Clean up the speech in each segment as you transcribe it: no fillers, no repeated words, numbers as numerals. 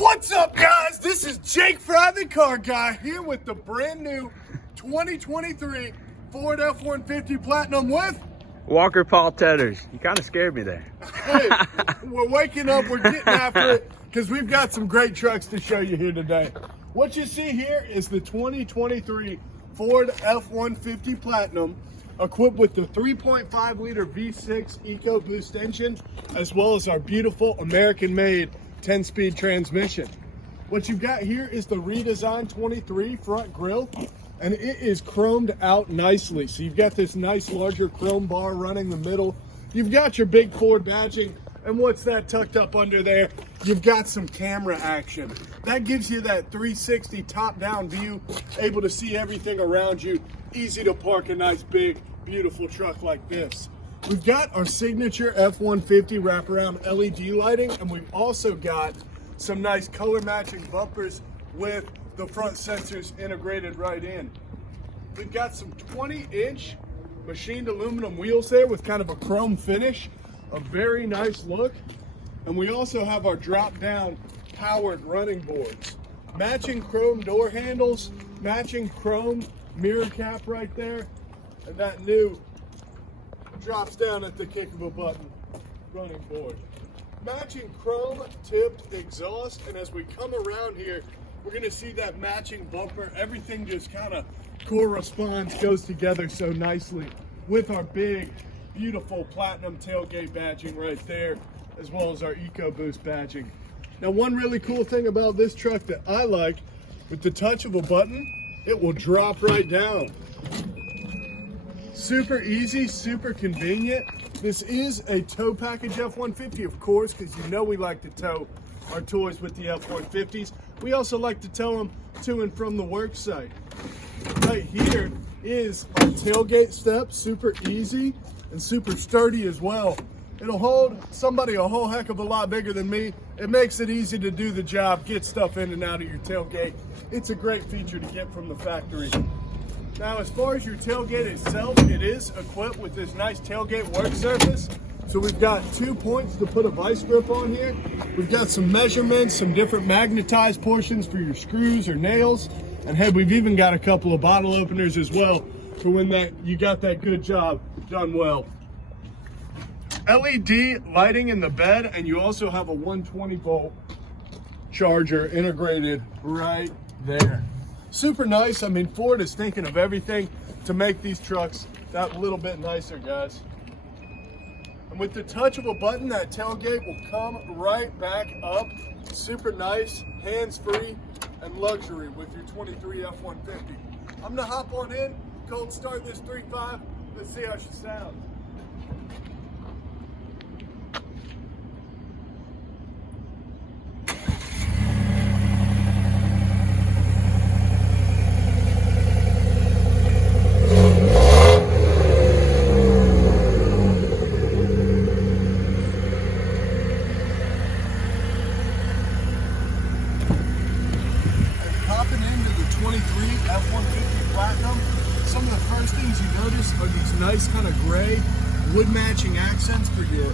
What's up, guys? This is Jake Fry, the car guy, here with the brand new 2023 Ford F-150 Platinum with Walker Paul Tedders. You kind of scared me there. Hey, we're waking up, we're getting after it, because we've got some great trucks to show you here today. What you see here is the 2023 Ford F-150 Platinum, equipped with the 3.5 liter V6 EcoBoost engine, as well as our beautiful American-made 10-speed transmission. What you've got here is the redesigned 23 front grille, and it is chromed out nicely. So you've got this nice larger chrome bar running the middle. You've got your big Ford badging, and what's that tucked up under there? You've got some camera action. That gives you that 360 top-down view, able to see everything around you. Easy to park a nice big beautiful truck like this. We've got our signature F-150 wraparound LED lighting, and we've also got some nice color matching bumpers with the front sensors integrated right in. We've got some 20-inch machined aluminum wheels there with kind of a chrome finish, a very nice look. And we also have our drop-down powered running boards, matching chrome door handles, matching chrome mirror cap right there, and that new drops down at the kick of a button running board. Matching chrome tipped exhaust, and as we come around here, we're gonna see that matching bumper. Everything just kind of corresponds, goes together so nicely with our big, beautiful platinum tailgate badging right there, as well as our EcoBoost badging. Now, one really cool thing about this truck that I like, with the touch of a button, it will drop right down. Super easy, super convenient. This is a tow package F-150, of course, because you know we like to tow our toys with the F-150s. We also like to tow them to and from the work site. Right here is our tailgate step, super easy and super sturdy as well. It'll hold somebody a whole heck of a lot bigger than me. It makes it easy to do the job, get stuff in and out of your tailgate. It's a great feature to get from the factory. Now, as far as your tailgate itself, it is equipped with this nice tailgate work surface. So we've got 2 points to put a vice grip on here. We've got some measurements, some different magnetized portions for your screws or nails. And hey, we've even got a couple of bottle openers as well for when you got that good job done well. LED lighting in the bed, and you also have a 120 volt charger integrated right there. Super nice. I mean, Ford is thinking of everything to make these trucks that little bit nicer, guys. And with the touch of a button, that tailgate will come right back up. Super nice, hands-free, and luxury with your 23 F-150. I'm gonna hop on in, cold start this 3.5. Let's see how she sounds. F-150 Platinum, some of the first things you notice are these nice kind of gray wood matching accents for your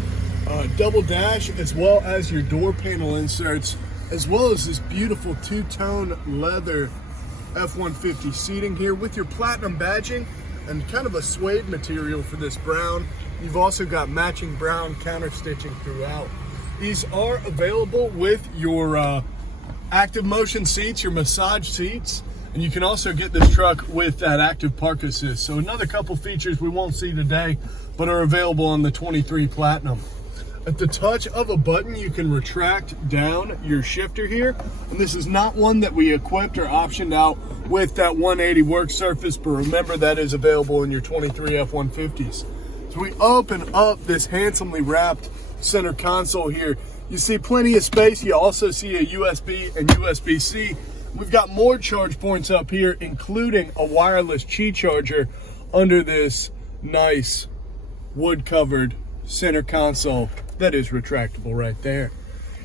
double dash, as well as your door panel inserts, as well as this beautiful two-tone leather F-150 seating here with your platinum badging and kind of a suede material for this brown. You've also got matching brown counter stitching throughout. These are available with your active motion seats, your massage seats. And you can also get this truck with that active park assist. So another couple features we won't see today, but are available on the 23 Platinum. At the touch of a button, you can retract down your shifter here. And this is not one that we equipped or optioned out with that 180 work surface, but remember that is available in your 23 F-150s. So we open up this handsomely wrapped center console here. You see plenty of space. You also see a USB and USB-C. We've got more charge points up here, including a wireless Qi charger under this nice wood-covered center console that is retractable right there.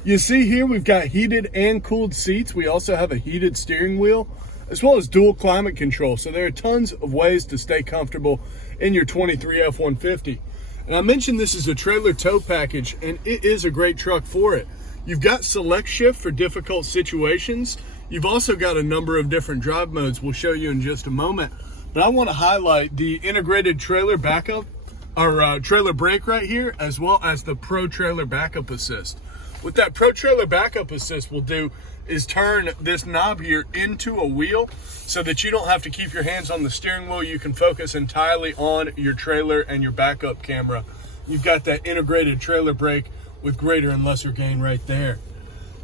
You see here we've got heated and cooled seats. We also have a heated steering wheel, as well as dual climate control. So there are tons of ways to stay comfortable in your 23 F-150. And I mentioned this is a trailer tow package, and it is a great truck for it. You've got select shift for difficult situations. You've also got a number of different drive modes we'll show you in just a moment. But I want to highlight the integrated trailer backup, or trailer brake right here, as well as the Pro Trailer Backup Assist. What that Pro Trailer Backup Assist will do is turn this knob here into a wheel so that you don't have to keep your hands on the steering wheel. You can focus entirely on your trailer and your backup camera. You've got that integrated trailer brake with greater and lesser gain right there.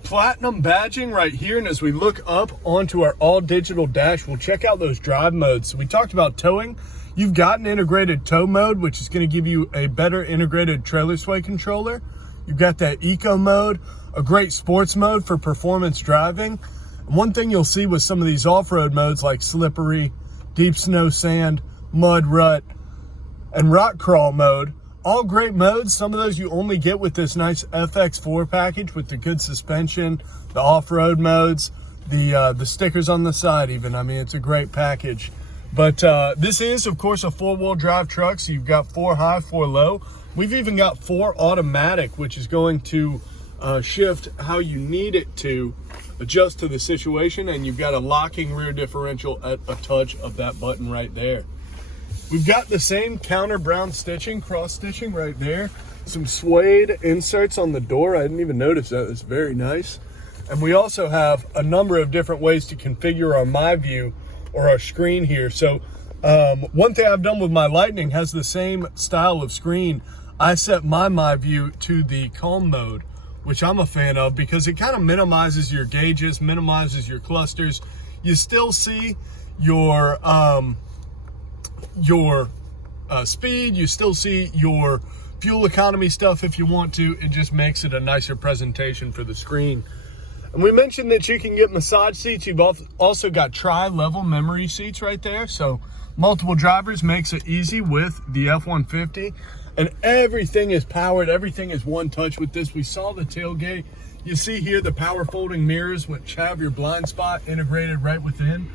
Platinum badging right here, and as we look up onto our all digital dash, we'll check out those drive modes. So we talked about towing. You've got an integrated tow mode, which is going to give you a better integrated trailer sway controller. You've got that eco mode, a great sports mode for performance driving. And one thing you'll see with some of these off-road modes like slippery, deep snow, sand, mud, rut, and rock crawl mode, all great modes. Some of those you only get with this nice FX4 package with the good suspension, the off-road modes, the stickers on the side even. I mean, it's a great package. But this is, of course, a four-wheel drive truck, so you've got 4 high, 4 low. We've even got 4 automatic, which is going to shift how you need it to adjust to the situation, and you've got a locking rear differential at a touch of that button right there. We've got the same counter brown stitching, cross stitching right there. Some suede inserts on the door. I didn't even notice that. It's very nice. And we also have a number of different ways to configure our My View or our screen here. So one thing I've done with my Lightning has the same style of screen. I set my View to the calm mode, which I'm a fan of because it kind of minimizes your gauges, minimizes your clusters. You still see your speed, you still see your fuel economy stuff if you want to. It just makes it a nicer presentation for the screen. And we mentioned that you can get massage seats. You've also got tri-level memory seats right there, so multiple drivers makes it easy with the F-150. And everything is powered, everything is one touch with this. We saw the tailgate. You see here the power folding mirrors, which have your blind spot integrated right within.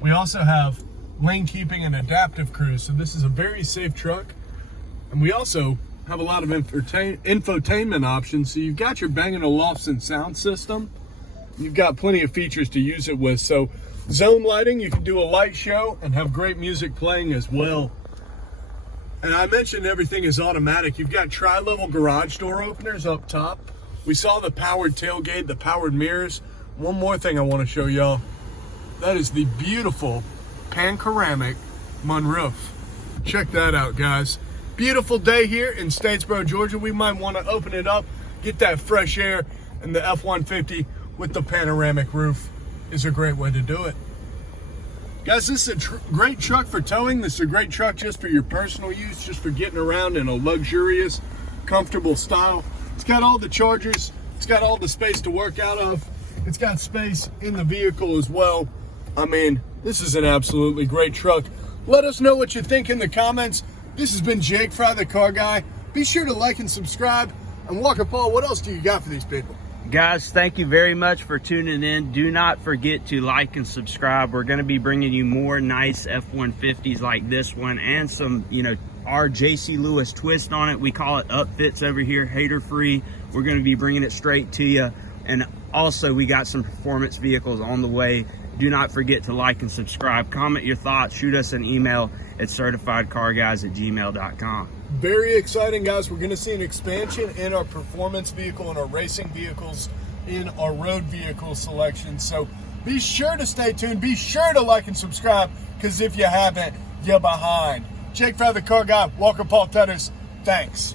We also have lane keeping and adaptive cruise, so this is a very safe truck. And we also have a lot of infotainment options. So you've got your Bang & Olufsen sound system. You've got plenty of features to use it with. So zone lighting, you can do a light show and have great music playing as well. And I mentioned everything is automatic. You've got tri-level garage door openers up top. We saw the powered tailgate, the powered mirrors. One more thing I want to show y'all. That is the beautiful panoramic moonroof. Check that out, guys. Beautiful day here in Statesboro, Georgia. We might want to open it up, get that fresh air, and the F-150 with the panoramic roof is a great way to do it. Guys, this is a great truck for towing. This is a great truck just for your personal use, just for getting around in a luxurious, comfortable style. It's got all the chargers. It's got all the space to work out of. It's got space in the vehicle as well. I mean, this is an absolutely great truck. Let us know what you think in the comments. This has been Jake Fry, the Car Guy. Be sure to like and subscribe. And Walker Paul, what else do you got for these people? Guys, thank you very much for tuning in. Do not forget to like and subscribe. We're going to be bringing you more nice F-150s like this one and some, our JC Lewis twist on it. We call it upfits over here, hater free. We're going to be bringing it straight to you. And also we got some performance vehicles on the way. Do not forget to like and subscribe. Comment your thoughts. Shoot us an email at certifiedcarguys@gmail.com. Very exciting, guys. We're going to see an expansion in our performance vehicle and our racing vehicles in our road vehicle selection. So be sure to stay tuned. Be sure to like and subscribe, because if you haven't, you're behind. Jake Fry, the Car Guy, Walker Paul Tetters. Thanks.